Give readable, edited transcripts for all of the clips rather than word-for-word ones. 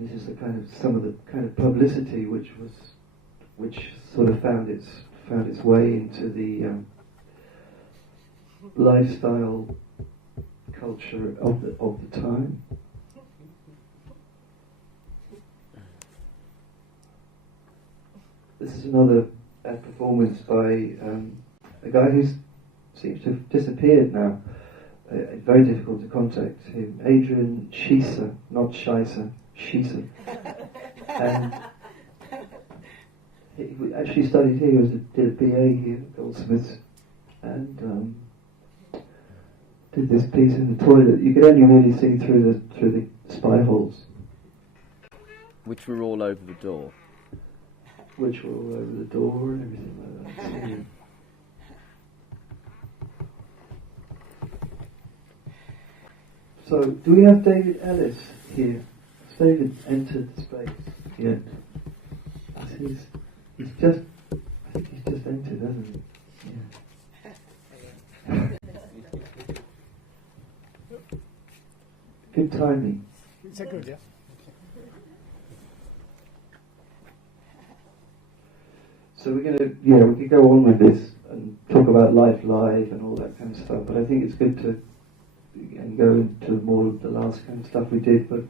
This is the some of the kind of publicity which sort of found its way into the lifestyle culture of the time. This is another performance by a guy who seems to have disappeared now. Very difficult to contact him. Adrian Scheer, not Scheisser, Scheer. And he actually studied here. He did a BA here at Goldsmiths, and did this piece in the toilet. You could only really see through the spy holes, which were all over the door. Which were all over the door and everything like that. So, so, do we have David Ellis here? Has David entered the space yet? He's just, I think he's just entered, hasn't he? Yeah. Good timing. Is that good, yeah? So we could go on with this and talk about life live and all that kind of stuff, but I think it's good to go into more of the last kind of stuff we did, but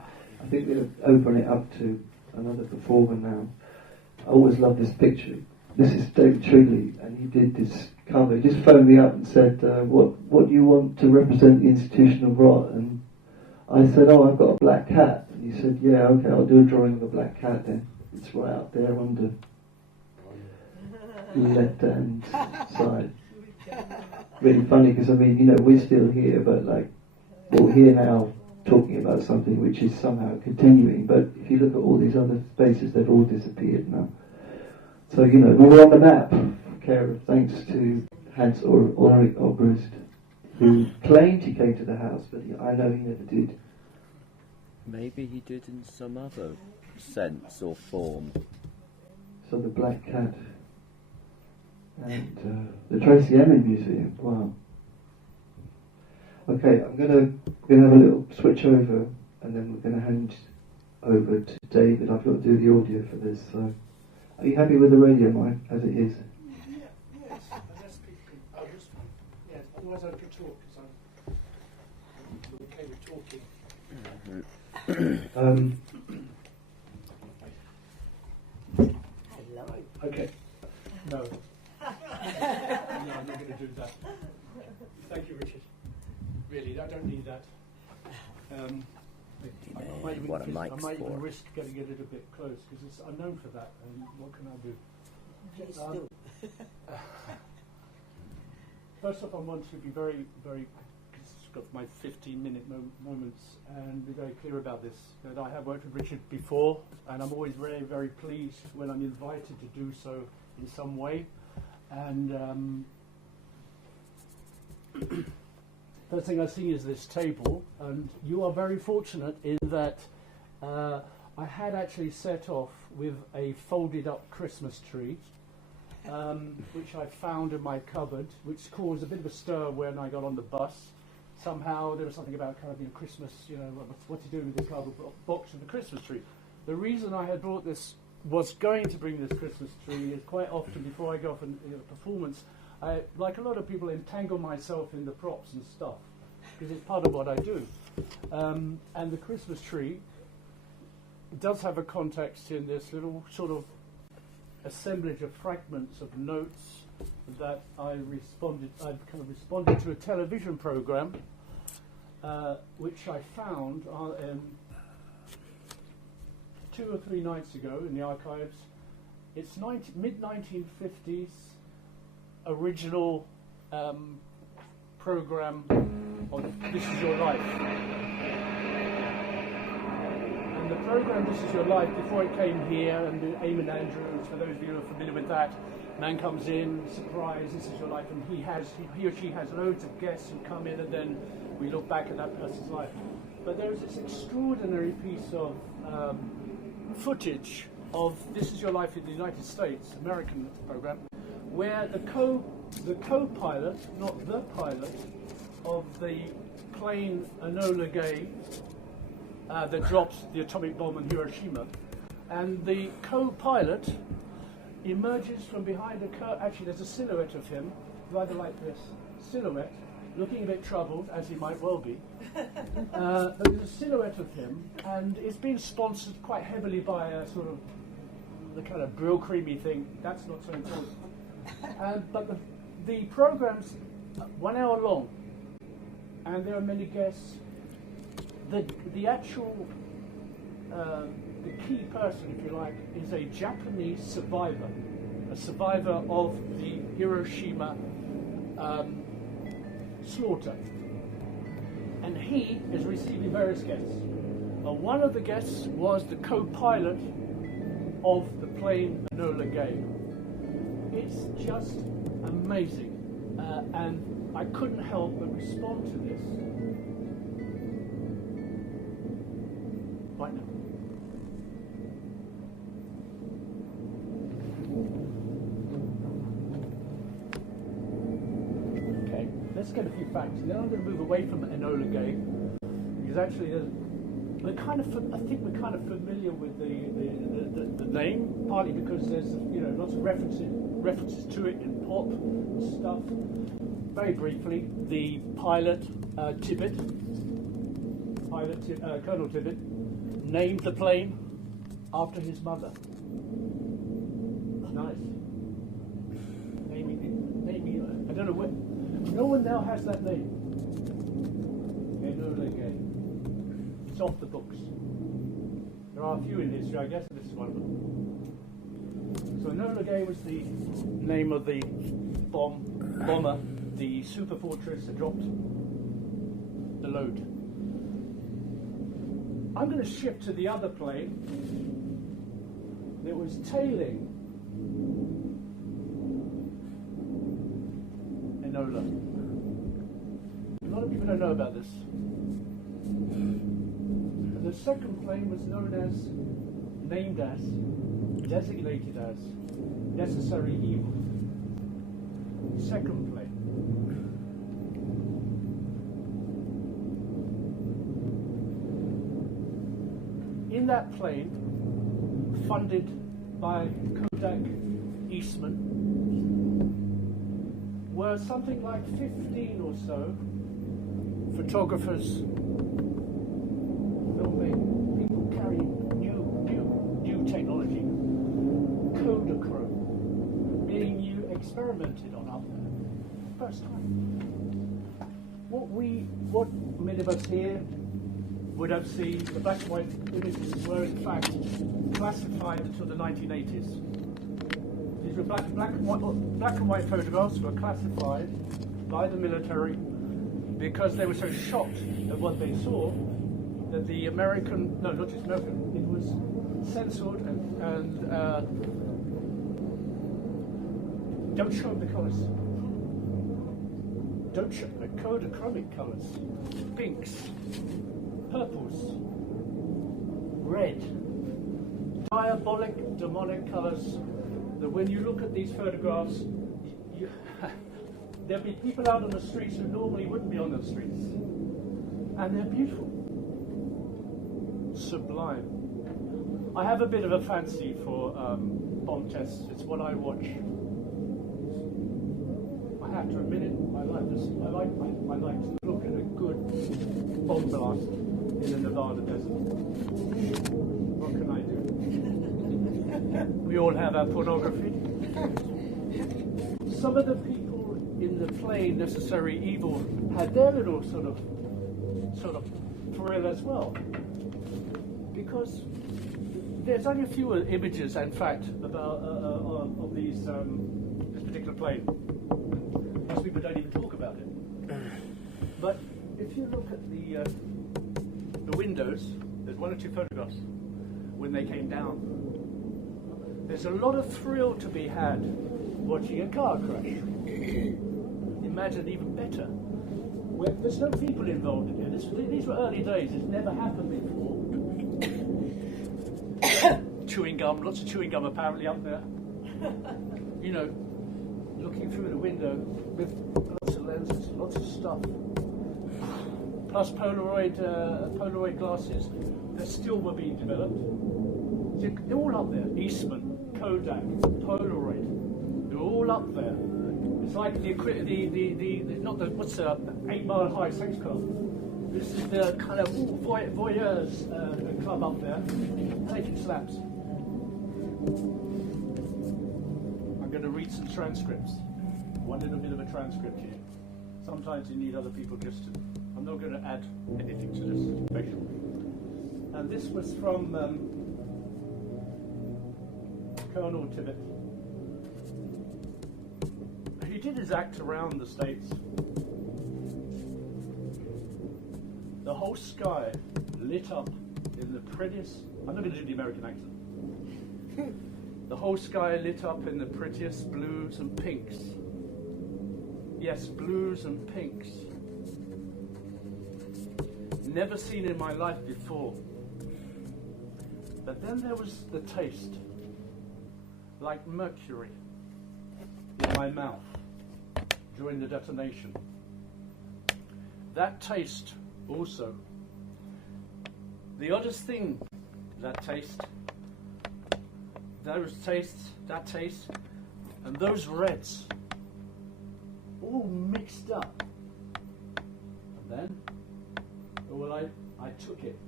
I think we'll open it up to another performer now. I always love this picture. This is David Trigley, and he did this cover. He just phoned me up and said, what do you want to represent the institution of rot? And I said, I've got a black cat. And he said, yeah, okay, I'll do a drawing of a black cat then. It's right up there on the left-hand side. Really funny, because we're still here, but we're here now talking about something which is somehow continuing, but if you look at all these other spaces, they've all disappeared now. So, we're on the map, thanks to Hans Ulrich Obrist, who claimed he came to the house, but I know he never did. Maybe he did in some other sense or form. So the Black Cat and the Tracy Emin Museum, wow. Okay, I'm gonna have a little switch over, and then we're gonna hand over to David. I've got to do the audio for this. So, are you happy with the radio mic as it is? Yes. Unless people can. Yes. Otherwise, I could talk because I'm okay with talking. Hello. Okay. No. No, I'm not going to do that. Thank you, Richard. Really, I don't need that. I might even risk getting a little bit close because I'm known for that. And what can I do? Please do. First off, I want to be very, very. It's got my 15-minute moments, and be very clear about this. That I have worked with Richard before, and I'm always very, very pleased when I'm invited to do so in some way. And first thing I see is this table, and you are very fortunate in that I had actually set off with a folded up Christmas tree, which I found in my cupboard, which caused a bit of a stir when I got on the bus. Somehow there was something about kind of Christmas, what to do with this cardboard box of the Christmas tree. The reason I had brought this, was going to bring this Christmas tree, is quite often before I go off in a performance, I, like a lot of people, entangle myself in the props and stuff, because it's part of what I do. And the Christmas tree does have a context in this little sort of assemblage of fragments of notes that I've kind of responded to a television program, which I found 2 or 3 nights ago in the archives. It's mid-1950s original program on This Is Your Life. And the program This Is Your Life, before it came here, and Eamon Andrews, for those of you who are familiar with that, man comes in, surprise, this is your life, and he or she has loads of guests who come in, and then we look back at that person's life. But there was this extraordinary piece of footage of This Is Your Life in the United States, American program, where the co-pilot, not the pilot, of the plane Enola Gay that dropped the atomic bomb on Hiroshima. And the co-pilot emerges from behind a curtain. Actually, there's a silhouette of him, rather like this silhouette, looking a bit troubled, as he might well be. But there's a silhouette of him, and it's been sponsored quite heavily by a sort of the kind of Brill Creamy thing. That's not so important. But the program's 1 hour long, and there are many guests. The actual the key person, if you like, is a Japanese survivor, a survivor of the Hiroshima slaughter. And he is receiving various guests. One of the guests was the co-pilot of the plane Enola Gay. It's just amazing. And I couldn't help but respond to this right now. Okay, let's get a few facts. Then I'm going to move away from Enola Gay, because actually I think we're kind of familiar with the name, partly because there's lots of references to it in pop stuff. Very briefly, the pilot Colonel Tibbett, named the plane after his mother. Nice. Naming. I don't know when. No one now has that name. Enola Gay. It's off the books. There are a few in history, I guess, and this is one of them. So Enola Gay was the name of the bomber, the super fortress that dropped the load. I'm going to shift to the other plane that was tailing Enola. A lot of people don't know about this. The second plane was named as, designated as, Necessary Evil. Second plane. In that plane, funded by Kodak Eastman, were something like 15 or so photographers filming people carrying new technology, Kodachrome, being experimented on up there. First time. What many of us here would have seen, the black and white images were in fact classified until the 1980s. These were black and white photographs were classified by the military because they were so shocked at what they saw that the American, no, not just American, it was censored and don't show them the colours. Don't show the Kodachromic colours. Pinks, purples, red, diabolic, demonic colours that when you look at these photographs, there'll be people out on the streets who normally wouldn't be on the streets. And they're beautiful. Sublime. I have a bit of a fancy for bomb tests. It's what I watch. I have to admit it. I like this. I like to look at a good bomb blast in the Nevada desert. What can I do? We all have our pornography. Some of the people in the plane, Necessary Evil, had their little sort of thrill as well, because there's only a few images, in fact, about of these this particular plane. Most people don't even talk about it. But if you look at the windows, there's one or two photographs when they came down. There's a lot of thrill to be had watching a car crash. Imagine even better. Where there's no people involved in it. These were early days. It's never happened before. Chewing gum, lots of chewing gum apparently up there. You know, looking through the window with lots of lenses, lots of stuff. plus Polaroid glasses that still were being developed. They're all up there. Eastman, Kodak, Polaroid. They're all up there. It's like the 8 Mile High sex club. This is the kind of voyeurs club up there, taking slaps. I'm going to read some transcripts. One little bit of a transcript here. Sometimes you need other people just to. I'm not going to add anything to this facial. And this was from Colonel Tibbet. He did his act around the States. The whole sky lit up in the prettiest. I'm not going to do the American accent. The whole sky lit up in the prettiest blues and pinks. Yes, blues and pinks. Never seen in my life before. But then there was the taste, like mercury, in my mouth during the detonation. That taste also. The oddest thing, that taste, that taste, and those reds, all mixed up. And then, well, I took it.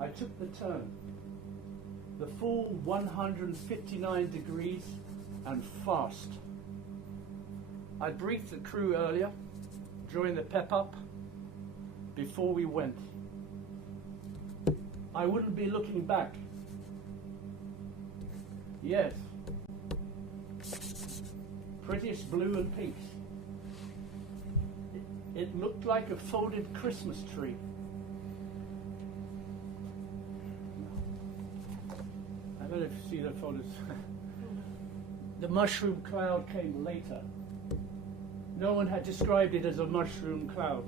I took the turn. The full 159 degrees and fast. I briefed the crew earlier, during the pep-up, before we went. I wouldn't be looking back. Yes. Prettiest blue and pinks. It looked like a folded Christmas tree. I don't know if you see the photos. The mushroom cloud came later. No one had described it as a mushroom cloud.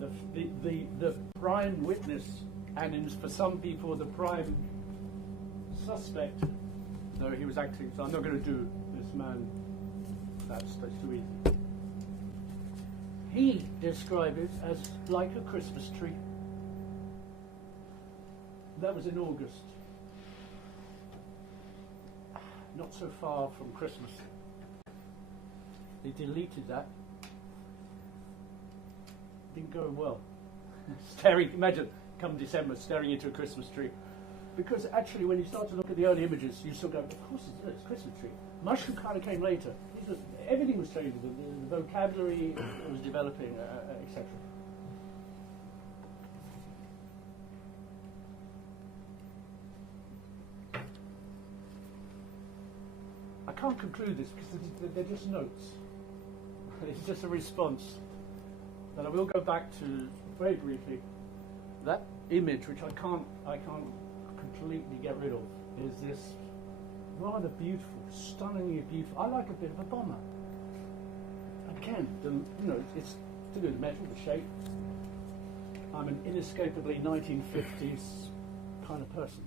The prime witness, and for some people the prime suspect, though he was acting, so I'm not going to do this man, that's too easy. He described it as like a Christmas tree. That was in August. Not so far from Christmas. They deleted that. Didn't go well. Imagine, come December, staring into a Christmas tree. Because actually, when you start to look at the early images, you still go, of course it's a Christmas tree. Mushroom kind of came later. Everything was changing. The vocabulary was developing, etc. I can't conclude this because they're just notes. It's just a response. But I will go back to, very briefly, that image, which I can't completely get rid of, is this rather beautiful, stunningly beautiful. I like a bit of a bomber. Again, it's to do with the metal, the shape. I'm an inescapably 1950s kind of person.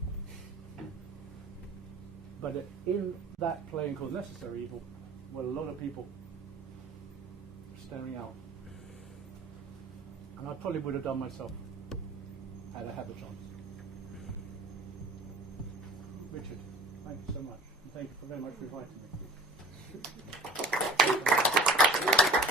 But in that playing called Necessary Evil, were a lot of people staring out. And I probably would have done myself had I had the chance. Richard, thank you so much. And thank you very much for inviting me.